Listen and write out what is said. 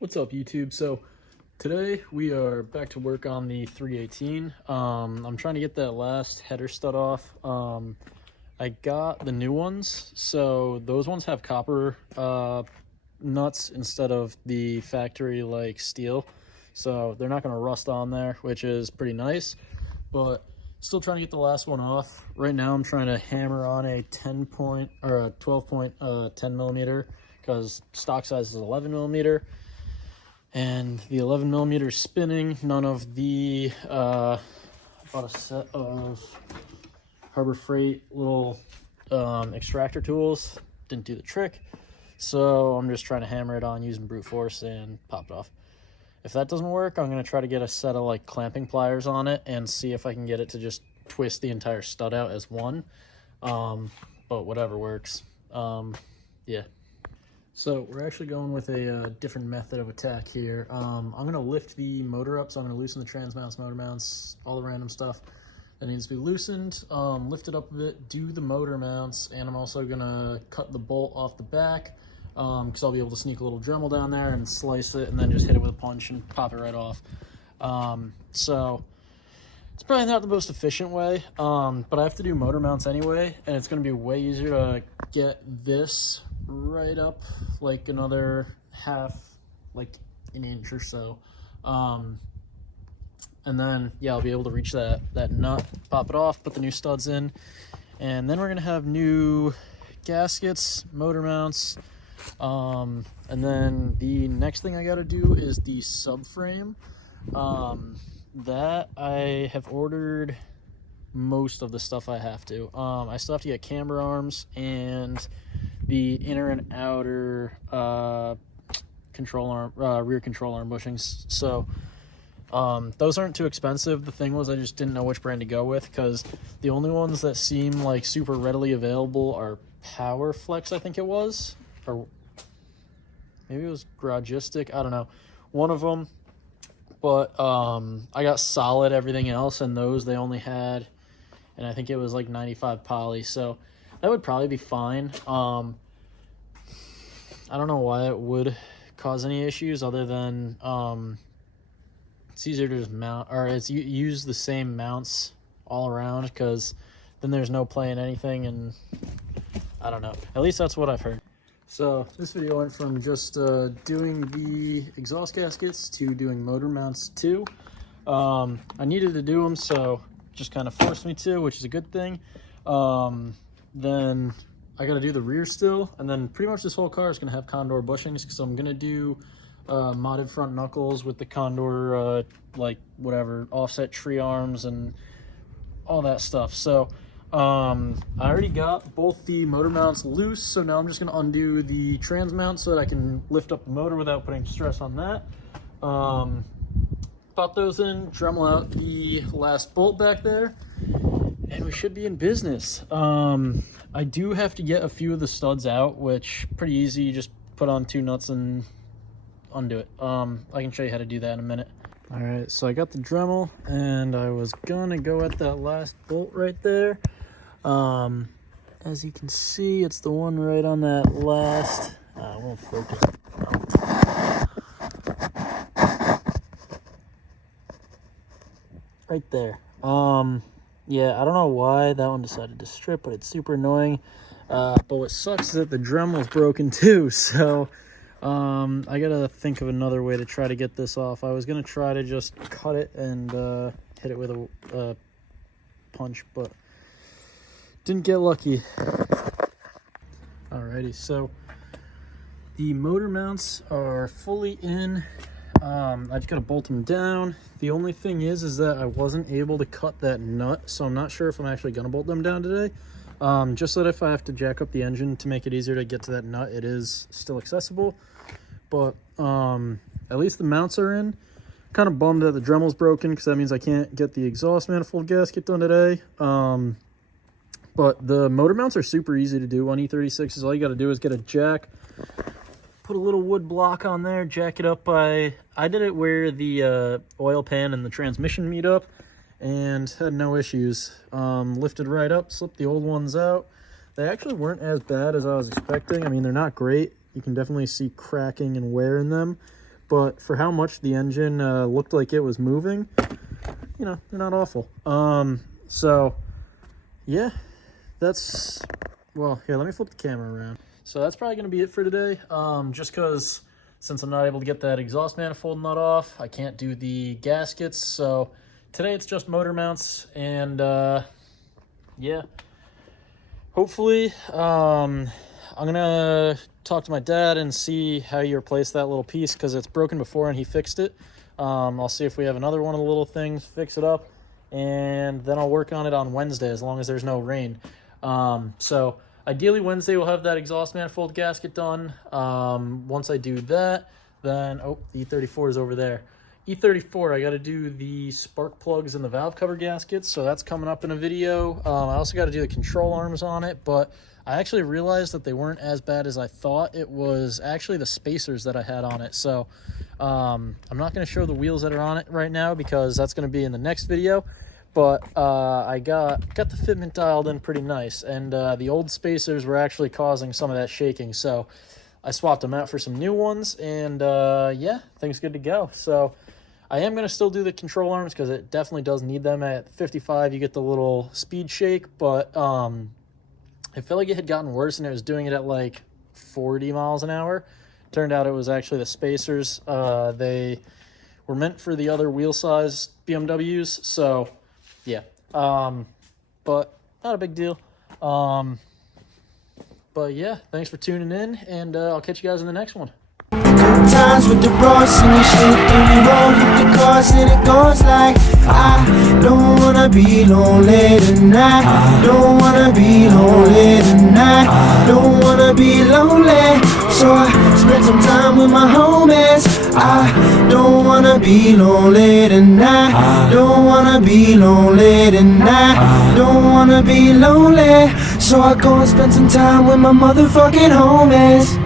What's up, YouTube? So today we are back to work on the 318. I'm trying to get that last header stud off. I got the new ones, so those ones have copper nuts instead of the factory like steel, so they're not going to rust on there, which is pretty nice. But still trying to get the last one off. Right now I'm trying to hammer on a 10 point or a 12 point 10 millimeter, because stock size is 11 millimeter. And the 11 millimeter spinning, none of the bought a set of Harbor Freight little extractor tools, didn't do the trick, so I'm just trying to hammer it on using brute force and pop it off. If that doesn't work, I'm going to try to get a set of like clamping pliers on it and see if I can get it to just twist the entire stud out as one, but whatever works. Yeah. So we're actually going with a different method of attack here. I'm going to lift the motor up, so I'm going to loosen the trans mounts, motor mounts, all the random stuff that needs to be loosened, lift it up a bit, do the motor mounts, and I'm also going to cut the bolt off the back, because I'll be able to sneak a little Dremel down there and slice it and then just hit it with a punch and pop it right off. So it's probably not the most efficient way, but I have to do motor mounts anyway, and it's going to be way easier to get this right up like another half, like an inch or so, and then yeah, I'll be able to reach that nut, pop it off, put the new studs in, and then we're gonna have new gaskets, motor mounts, and then the next thing I got to do is the subframe. That I have ordered most of the stuff I have to. I still have to get camber arms and the inner and outer control arm, rear control arm bushings. So those aren't too expensive. The thing was, I just didn't know which brand to go with, because the only ones that seem like super readily available are Power Flex, I think it was, or maybe it was Garagistic, I don't know, one of them. But I got Solid everything else, and those they only had, and I think it was like 95 poly, so that would probably be fine. I don't know why it would cause any issues, other than it's easier to just mount, or it's use the same mounts all around, because then there's no play in anything, and I don't know. At least that's what I've heard. So this video went from just doing the exhaust gaskets to doing motor mounts too. I needed to do them, so just kind of forced me to, which is a good thing. Then I got to do the rear still, and then pretty much this whole car is going to have Condor bushings, because I'm going to do modded front knuckles with the Condor, like whatever, offset tree arms and all that stuff. So I already got both the motor mounts loose, so now I'm just going to undo the trans mount so that I can lift up the motor without putting stress on that. Pop those in, Dremel out the last bolt back there, and we should be in business. I do have to get a few of the studs out, which pretty easy. You just put on 2 nuts and undo it. I can show you how to do that in a minute. All right, so I got the Dremel, and I was gonna go at that last bolt right there. As you can see, it's the one right on that last, I won't focus. Right there. Yeah, I don't know why that one decided to strip, but it's super annoying. But what sucks is that the Dremel's broken too, so I gotta think of another way to try to get this off. I was gonna try to just cut it and hit it with a punch, but didn't get lucky. Alrighty, so the motor mounts are fully in. I just gotta bolt them down. The only thing is that I wasn't able to cut that nut, so I'm not sure if I'm actually gonna bolt them down today. Just so that if I have to jack up the engine to make it easier to get to that nut, it is still accessible. But at least the mounts are in. Kind of bummed that the Dremel's broken, because that means I can't get the exhaust manifold gasket done today. But the motor mounts are super easy to do on E36s. All you got to do is get a jack, put a little wood block on there, jack it up by, I did it where the oil pan and the transmission meet up, and had no issues. Lifted right up, slipped the old ones out. They actually weren't as bad as I was expecting. I mean, they're not great. You can definitely see cracking and wear in them, but for how much the engine looked like it was moving, you know, they're not awful. So yeah, that's, well, here, let me flip the camera around. So that's probably going to be it for today. Just because since I'm not able to get that exhaust manifold nut off, I can't do the gaskets. So today it's just motor mounts, and yeah, hopefully I'm gonna talk to my dad and see how you replace that little piece, because it's broken before and he fixed it. I'll see if we have another one of the little things, fix it up, and then I'll work on it on Wednesday as long as there's no rain. So ideally Wednesday we'll have that exhaust manifold gasket done. Once I do that, then, oh, the E34 is over there. E34, I got to do the spark plugs and the valve cover gaskets, so that's coming up in a video. I also got to do the control arms on it, but I actually realized that they weren't as bad as I thought. It was actually the spacers that I had on it. So I'm not going to show the wheels that are on it right now because that's going to be in the next video. But I got the fitment dialed in pretty nice, and the old spacers were actually causing some of that shaking. So I swapped them out for some new ones, and yeah, things good to go. So I am going to still do the control arms because it definitely does need them. At 55, you get the little speed shake, but I felt like it had gotten worse, and it was doing it at like 40 miles an hour. Turned out it was actually the spacers. They were meant for the other wheel size BMWs, so yeah. But not a big deal. But yeah, thanks for tuning in, and I'll catch you guys in the next one. Good times with the bros and the shit, and we roll with the cars, and it goes like, I don't wanna be lonely tonight. Don't wanna be lonely tonight. Don't wanna be lonely, so I spend some time with my homies. I don't wanna be lonely tonight. Don't wanna be lonely tonight. Don't wanna be lonely, so I go and spend some time with my motherfucking homies.